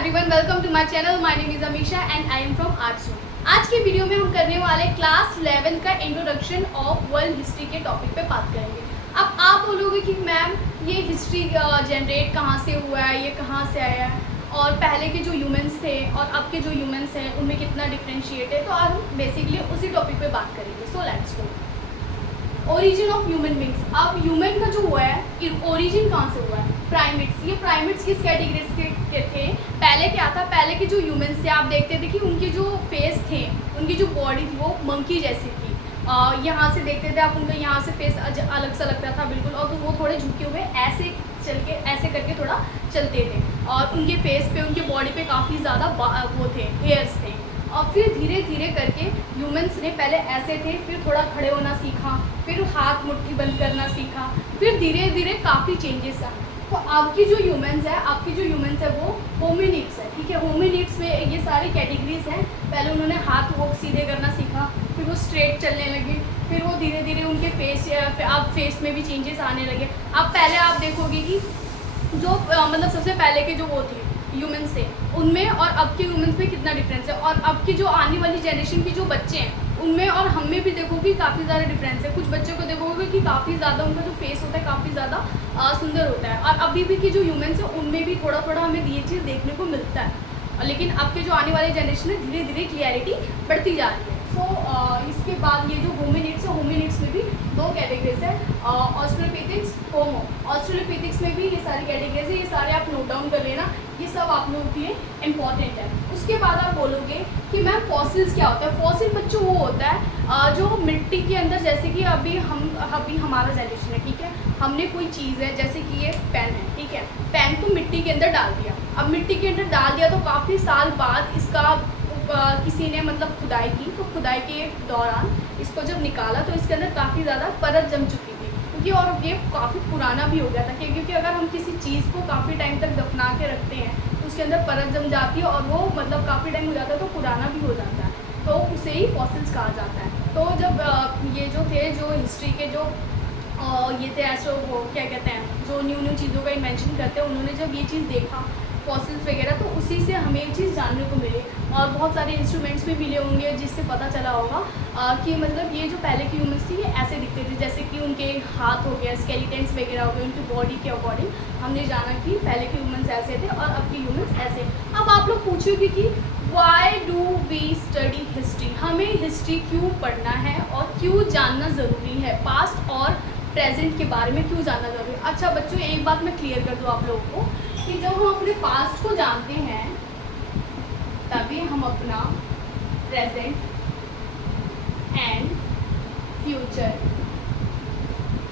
Everyone, welcome to my channel. My name is Amisha and I am from Arts Room. आज की video में हम करने वाले क्लास 11 का इंट्रोडक्शन ऑफ वर्ल्ड हिस्ट्री के टॉपिक पे बात करेंगे। अब आप बोलोगे कि मैम ये हिस्ट्री जनरेट कहाँ से हुआ है, ये कहाँ से आया है, और पहले के जो ह्यूमंस थे और अब के जो ह्यूमंस हैं उनमें कितना डिफ्रेंशिएट है। तो आज हम बेसिकली उसी टॉपिक पे बात करेंगे। So let's go. Origin of human beings. अब ह्यूमन का जो हुआ है ओरिजिन कहाँ से हुआ है? प्राइमेट्स। ये प्राइमेट्स किस कैटेगरी के थे? पहले क्या था, पहले के जो ह्यूमंस थे आप देखते थे कि उनके जो फेस थे, उनकी जो बॉडी थी वो मंकी जैसी थी। यहाँ से देखते थे आप, उनका यहाँ से फेस अलग सा लगता था बिल्कुल, और तो वो थोड़े झुके हुए ऐसे चल के ऐसे करके थोड़ा चलते थे, और उनके फेस पे उनके बॉडी पे काफ़ी ज़्यादा वो थे, हेयर्स थे। और फिर धीरे धीरे करके ह्यूमंस ने पहले ऐसे थे, फिर थोड़ा खड़े होना सीखा, फिर हाथ मुट्ठी बंद करना सीखा, फिर धीरे धीरे काफ़ी चेंजेस आए। तो आपकी जो ह्यूमंस है वो होमिनिड्स है, ठीक है। होमिनिड्स में ये सारी कैटेगरीज हैं। पहले उन्होंने हाथ वो सीधे करना सीखा, फिर वो स्ट्रेट चलने लगे, फिर वो धीरे धीरे उनके फेस में भी चेंजेस आने लगे। अब पहले आप देखोगे कि जो मतलब सबसे पहले के जो वो थे ह्यूमंस थे उनमें और अब के ह्यूमंस में कितना डिफरेंस है, और अब की जो आने वाली जनरेशन की जो बच्चे हैं उनमें और हम में भी देखोगे काफ़ी ज़्यादा डिफरेंस है। कुछ बच्चों को देखोगे कि काफ़ी ज़्यादा उनका जो फेस होता है काफ़ी ज़्यादा सुंदर होता है, और अभी भी की जो ह्यूमंस है उनमें भी थोड़ा थोड़ा हमें ये चीज़ देखने को मिलता है। लेकिन अब के जो आने वाले जनरेशन है धीरे धीरे क्लियरिटी बढ़ती जा रही है। सो इसके बाद ये जो होमिनिड्स है, होमिनिड्स में भी दो कैटेगरीज है, ऑस्ट्रेलोपिथेक्स, होमो। ऑस्ट्रेलोपिथेक्स में भी ये सारी कैटेगरीज है, ये सारे आप नोट डाउन कर लेना, ये सब आप लोगों के लिए इम्पॉर्टेंट है। उसके बाद आप बोलोगे कि मैम फॉसिल्स क्या होता है? फॉसिल बच्चों वो होता है जो मिट्टी के अंदर, जैसे कि अभी हमारा जनरेशन है, ठीक है, हमने कोई चीज़ है जैसे कि ये पेन है, ठीक है, पेन को मिट्टी के अंदर डाल दिया। अब मिट्टी के अंदर डाल दिया तो काफ़ी साल बाद इसका किसी ने मतलब खुदाई की, तो खुदाई के दौरान इसको जब निकाला तो इसके अंदर काफ़ी ज़्यादा परत जम चुकी थी, क्योंकि और ये काफ़ी पुराना भी हो गया था, क्योंकि अगर हम किसी चीज़ को काफ़ी टाइम तक दफना के रखते हैं तो उसके अंदर परत जम जाती है और वो मतलब काफ़ी टाइम हो जाता है तो पुराना भी हो जाता है, तो उसे ही फॉसिल्स कहा जाता है। तो जब ये जो थे जो हिस्ट्री के जो ये थे ऐसे वो क्या कहते हैं जो न्यू न्यू चीज़ों का इन्वेंशन करते हैं, उन्होंने जब ये चीज़ देखा फॉसिल्स वगैरह, तो उसी से हमें ये चीज़ जानने को मिली, और बहुत सारे इंस्ट्रूमेंट्स भी मिले होंगे जिससे पता चला होगा कि मतलब ये जो पहले की ह्यूमंस थी ये ऐसे दिखते थे, जैसे कि उनके हाथ हो गया, स्केलेटन्स वगैरह हो गए, उनकी बॉडी के अकॉर्डिंग हमने जाना कि पहले के ह्यूमंस ऐसे थे और अब के ह्यूमंस ऐसे। अब आप लोग पूछोगे कि why do we study history? हमें हिस्ट्री क्यों पढ़ना है और क्यों जानना ज़रूरी है? पास्ट और प्रेजेंट के बारे में क्यों जानना जरूरी है? अच्छा बच्चों, एक बात मैं क्लियर कर दूँ आप लोगों को कि जब हम अपने पास्ट को जानते हैं तभी हम अपना प्रेजेंट एंड फ्यूचर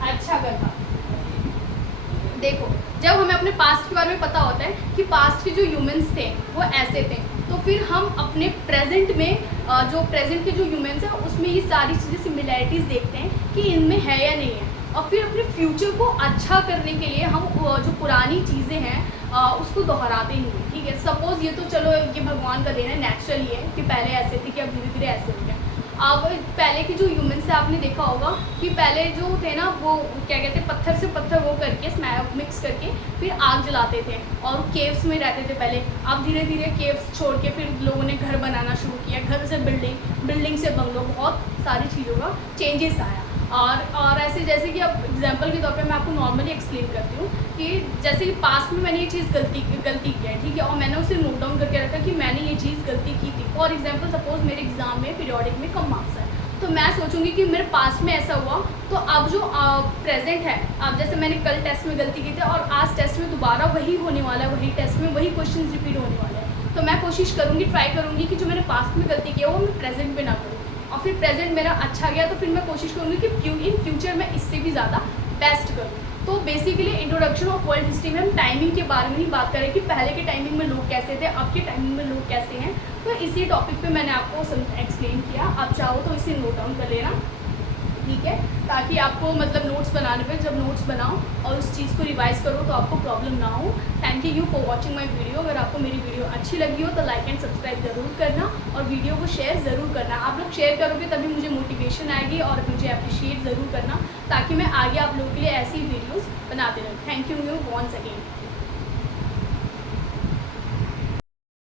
अच्छा कर पाते। देखो, जब हमें अपने पास्ट के बारे में पता होता है कि पास्ट के जो ह्यूमंस थे वो ऐसे थे, तो फिर हम अपने प्रेजेंट में जो प्रेजेंट के जो ह्यूमंस हैं उसमें ये सारी चीज़ें सिमिलैरिटीज़ देखते हैं कि इनमें है या नहीं है, और फिर अपने फ्यूचर को अच्छा करने के लिए हम जो पुरानी चीज़ें हैं उसको दोहराते नहीं हैं, ठीक है। सपोज़ ये तो चलो ये भगवान का देना है, नेचुरल ही है कि पहले ऐसे थे कि अब धीरे धीरे ऐसे हो गए। अब पहले के जो ह्यूमंस है आपने देखा होगा कि पहले जो थे ना वो क्या कहते हैं, पत्थर से पत्थर वो करके स्मैश मिक्स करके फिर आग जलाते थे और केव्स में रहते थे पहले। अब धीरे धीरे केव्स छोड़ के फिर लोगों ने घर बनाना शुरू किया, घर से बिल्डिंग से बंगलो, बहुत सारी चीज़ों का चेंजेस आया। और ऐसे जैसे कि अब एग्जांपल के तौर पे मैं आपको नॉर्मली एक्सप्लेन करती हूँ कि जैसे कि पास्ट में मैंने ये चीज़ गलती किया है, ठीक है, और मैंने उसे नोट डाउन करके रखा कि मैंने ये चीज़ गलती की थी। फॉर एग्जांपल सपोज मेरे एग्जाम में पीरियोडिक में कम मार्क्स है, तो मैं सोचूंगी कि मेरे पास्ट में ऐसा हुआ, तो अब जो प्रेजेंट है, अब जैसे मैंने कल टेस्ट में गलती की थी और आज टेस्ट में दोबारा वही होने वाला है, वही टेस्ट में वही क्वेश्चन रिपीट होने वाला है, तो मैं कोशिश करूँगी, ट्राई करूँगी कि जो मैंने पास्ट में गलती किया वो मैं प्रेजेंट में ना करूँ, और फिर प्रेजेंट मेरा अच्छा गया तो फिर मैं कोशिश करूँगी कि इन फ्यूचर में इससे भी ज़्यादा बेस्ट करूँ। तो basically introduction of world history में हम टाइमिंग के बारे में ही बात करें कि पहले के टाइमिंग में लोग कैसे थे, अब के टाइमिंग में लोग कैसे हैं, तो इसी टॉपिक पे मैंने आपको एक्सप्लेन किया। आप चाहो तो इसे नोट डाउन कर लेना, ठीक है, ताकि आपको मतलब नोट्स बनाने पे जब नोट्स बनाओ और उस चीज़ को रिवाइज करो तो आपको प्रॉब्लम ना हो। Thank you for watching my video. अगर आपको मेरी वीडियो अच्छी लगी हो तो लाइक एंड सब्सक्राइब ज़रूर करना और वीडियो को शेयर ज़रूर करना। आप लोग शेयर करोगे तभी मुझे मोटिवेशन आएगी और मुझे अप्रिशिएट ज़रूर करना, ताकि मैं आगे आप लोगों के लिए ऐसी वीडियोज़ बनाते रहूँ। Thank you once again.